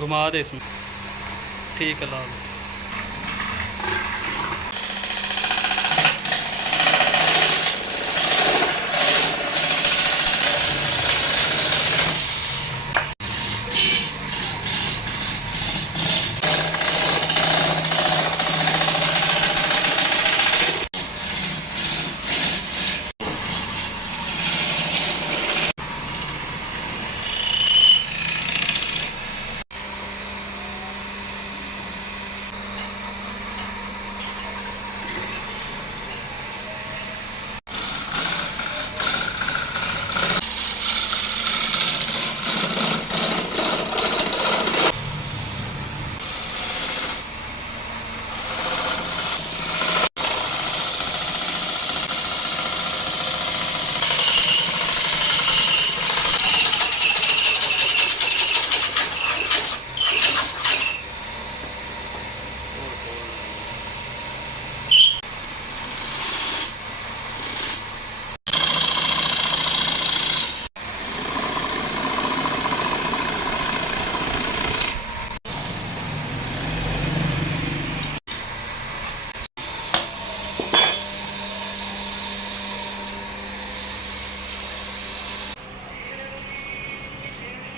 घुमा दे इसमें। ठीक है, ला दो।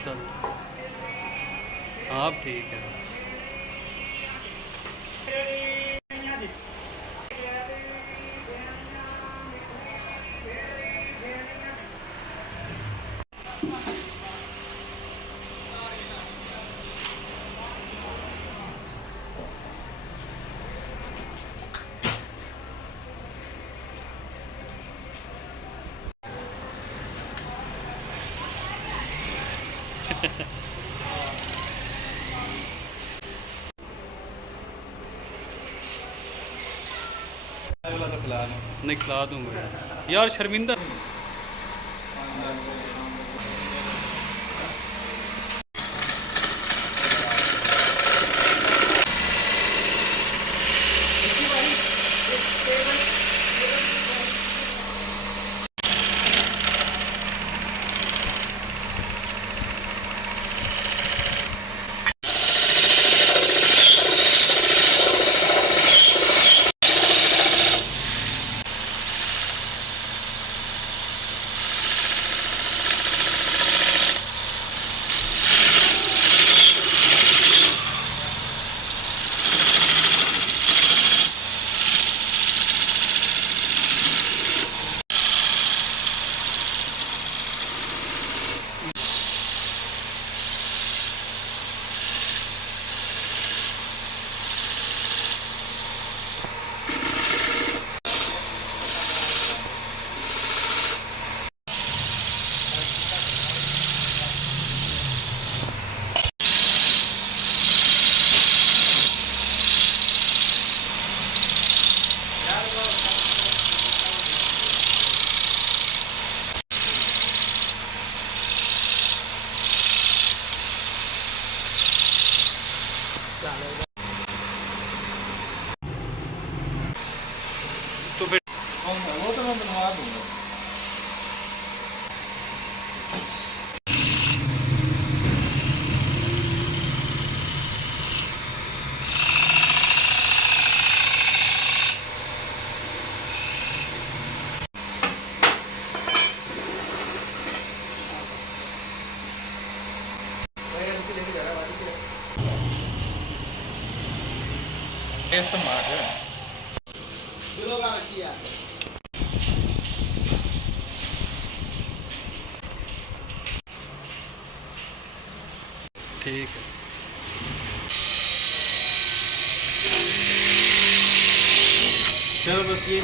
चल, हाँ ठीक है। नहीं, खिला दूंगा यार, शर्मिंदा। तो फिर वो तो मैं बनवा दूंगा। Esta marca. ठीक है। चलो बस ये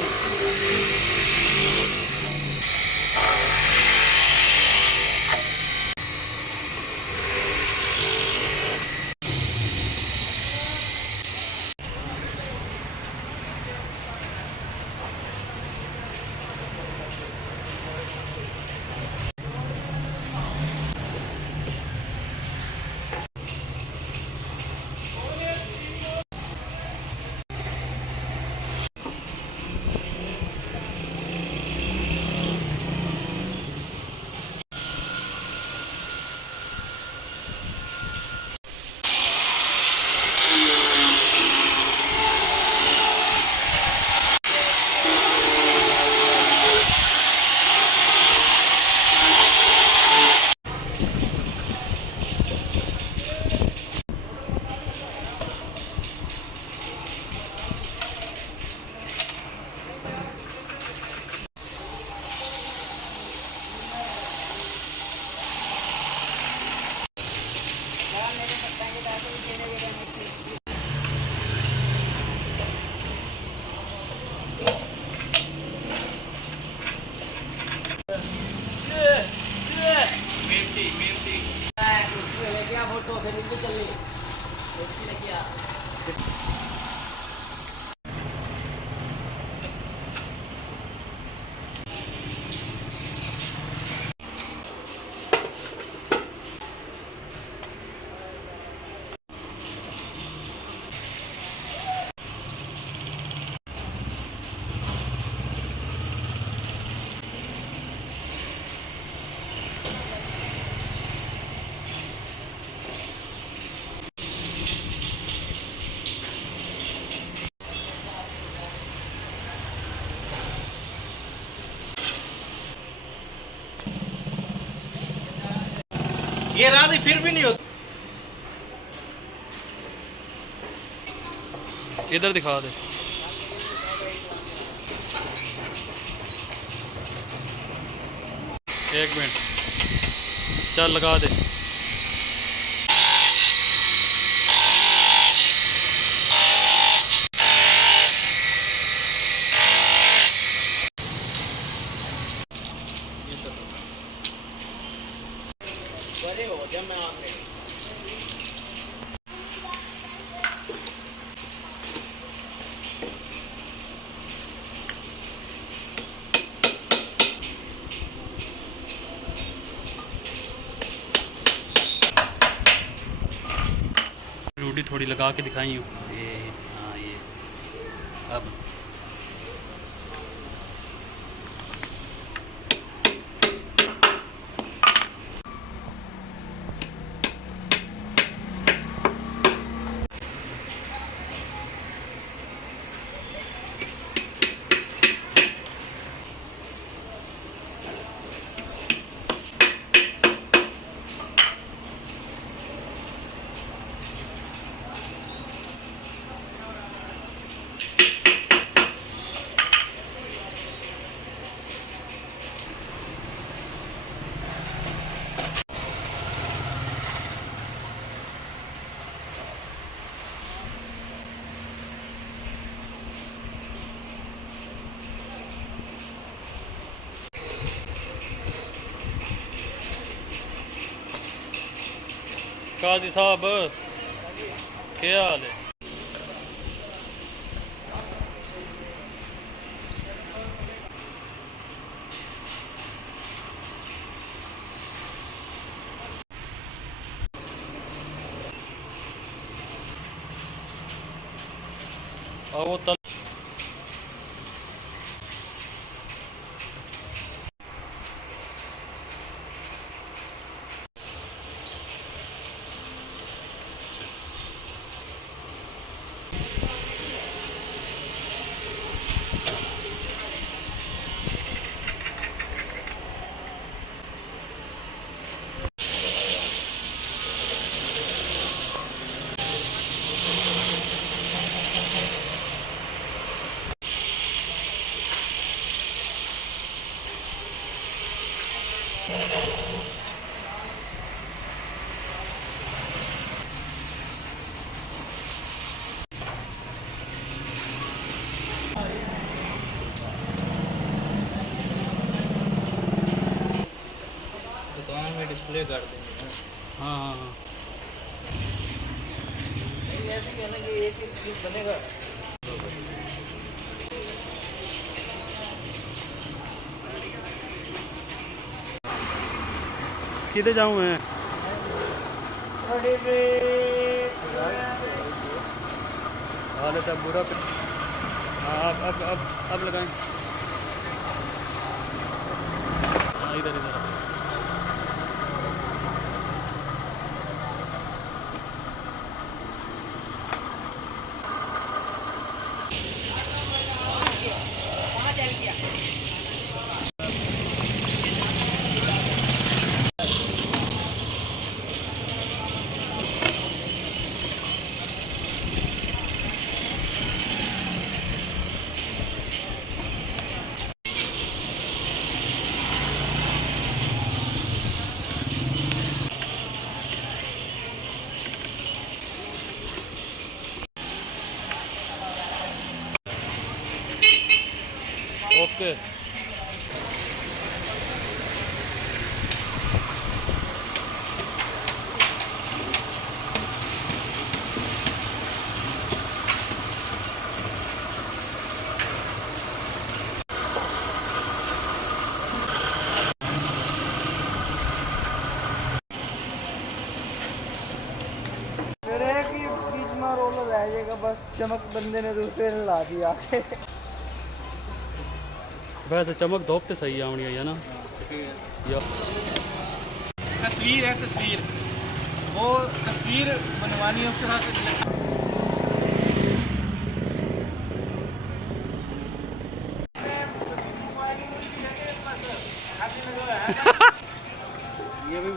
ये राधी फिर भी नहीं होती। इधर दिखा दे। एक मिनट, चल लगा दे। रोटी थोड़ी लगा के दिखाई हूँ ये। हाँ ये अब काजी साहब क्या हाल है? वो तल दुकान में डिस्प्ले कर देंगे ना। हाँ हाँ हाँ ऐसे कहना कि एक एक पीस बनेगा। किधर जाऊँ मैं? हालत अब बुरा पे। हाँ अब लगाएं। हाँ इधर इधर ओके। जाइएगा बस, चमक बंदे ने दूसरे ने ला दिया आके। वैसे चमक धूप तो सही आनी है ना या तस्वीर है तस्वीर, वो तस्वीर बनवानी है उस तरह से। ये भी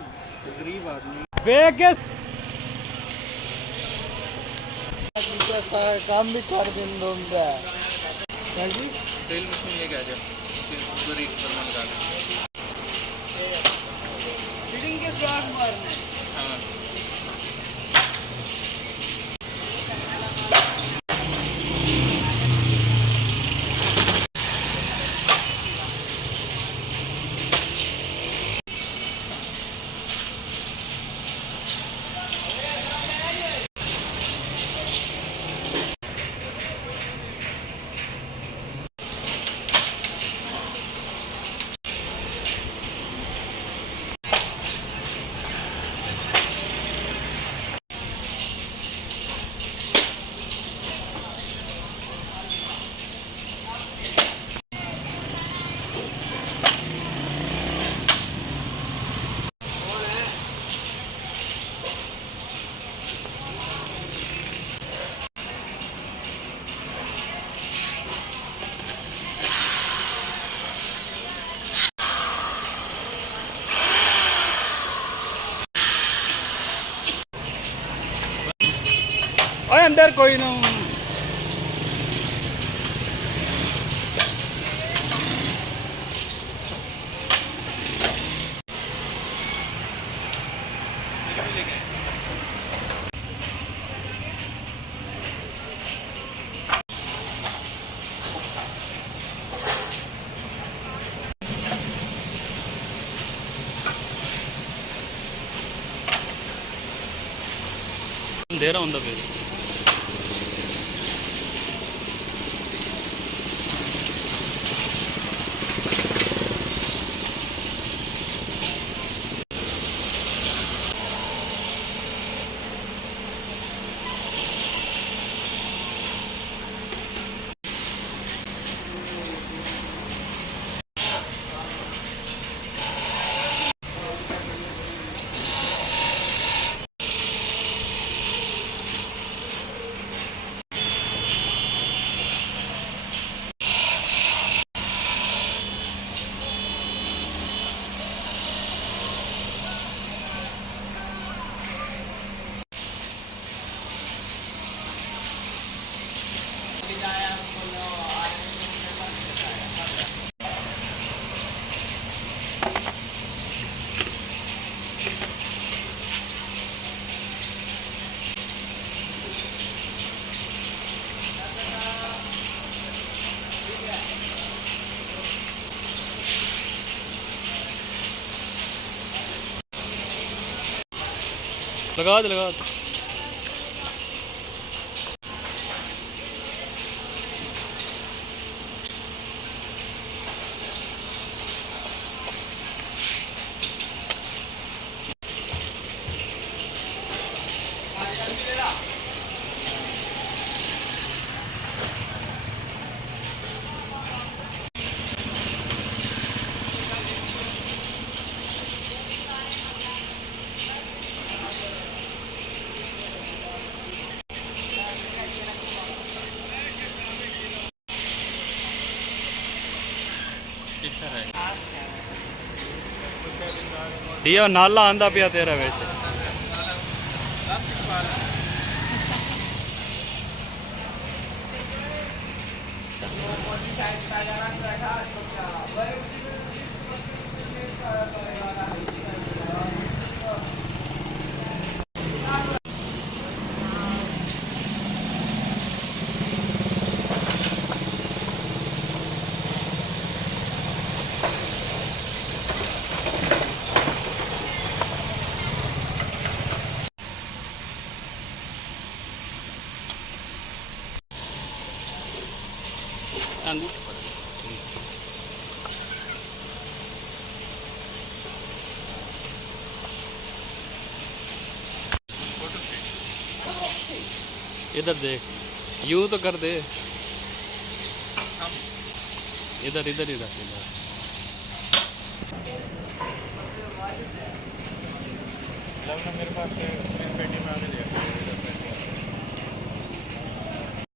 गरीब आदमी काम भी 4 दिन दूंगा जी। ड्रिल मशीन लेके आ जाओ, पूरी लगा दे। फिटिंग के साथ मारने। हाँ ओए अंदर कोई ना दे रहा हूँ फिर लगा दे लगा दे। दिया नाला आंदा पिया तेरा वैसे इधर देख, यूं तो कर दे। इधर इधर ही रख इधर। मेरे पास पेटी में आगे लिया